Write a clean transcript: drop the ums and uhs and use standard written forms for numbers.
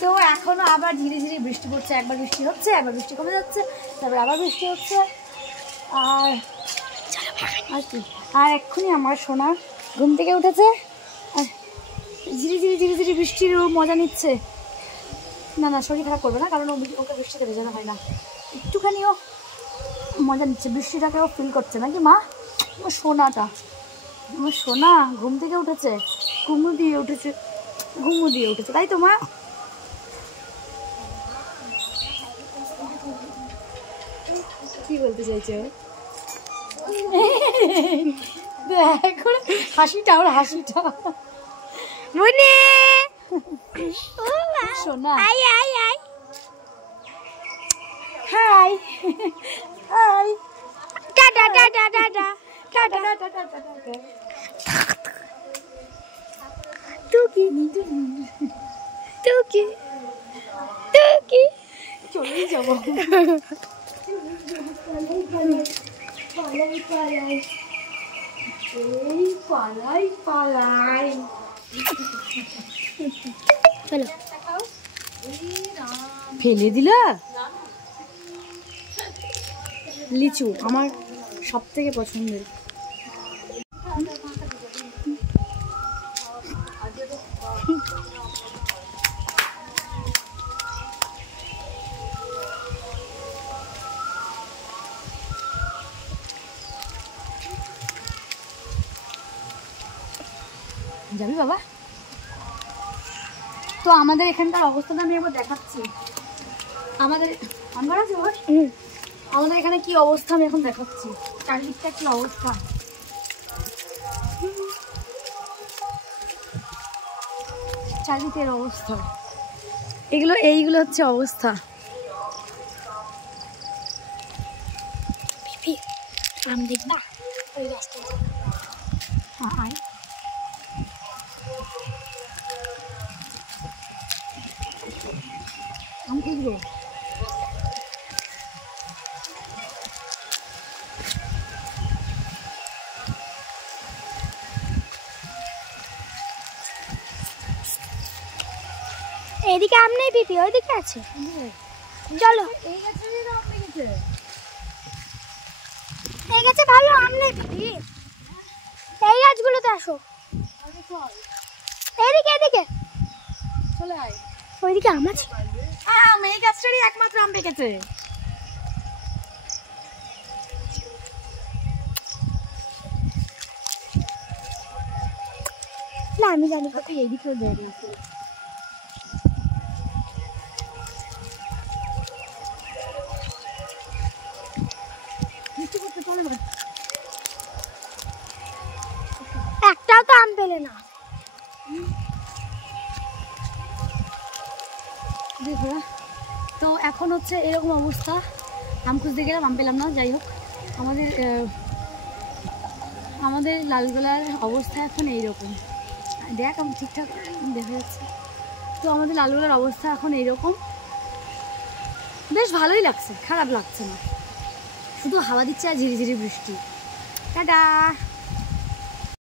তো এখনো আবার ধীরে ধীরে বৃষ্টি পড়ছে, একবার বৃষ্টি হচ্ছে, একবার বৃষ্টি কমে যাচ্ছে, তারপর আবার বৃষ্টি হচ্ছে। আর আর কি, আর এক্ষুনি আমার সোনা ঘুম থেকে উঠেছে আর ধীরে ধীরে ধীরে ধীরে বৃষ্টির মজা নিচ্ছে। না না, শরীর খারাপ করবে না, কারণ ওকে বৃষ্টিতে ভেজানো হয় না, একটুখানিও মজা নিচ্ছে, বৃষ্টিটাকেও ফিল করছে নাকি মা? আমার সোনাটা, আমার সোনা ঘুম থেকে উঠেছে, ঘুমু দিয়ে উঠেছে, তাই তো মা? কি বলতে চাইছে দেখো হাসিটা, ওর হাসিটা মনে সোনা। Hi tata tata tata tata tata tata. টুকি চলেই যাবো। পালাই ফেলে দিলা লিচু, আমার সব থেকে পছন্দের। যাবি বাবা? তো আমাদের এখানকার অবস্থাটা আমি একবার দেখাচ্ছি। আমাদের এখানে কি অবস্থা আমি এখন দেখাচ্ছি, চারিদিকটা কি অবস্থা। চারিদিকের অবস্থা এইগুলো হচ্ছে অবস্থা। আম দেখবা ওই রাস্তায়? আম কিনবো। এদিকে আম নেই পিপি, ওইদিকে আছে, চলো। এই গাছে ভালো আম নেই পিপি, এই গাছগুলোতে আসো। এদিকে চলে আয়, ওইদিকে আম আছে। আম, এই গাছটারই একমাত্র আম পেকেছে। না আমি জানি তুই এইদিকেও দেখ না। একটাও তো আম পেলে না। তো এখন হচ্ছে এরকম অবস্থা, আম খুঁজতে গেলাম, আম পেলাম না। যাই হোক, আমাদের লালগোলার অবস্থা এখন এইরকম। দেখ আমি ঠিকঠাক দেখা যাচ্ছে। তো আমাদের লালগোলার অবস্থা এখন এইরকম, বেশ ভালোই লাগছে, খারাপ লাগছে না, শুধু হাওয়া দিচ্ছে আর ঝিরিঝিরি বৃষ্টি। টাটা।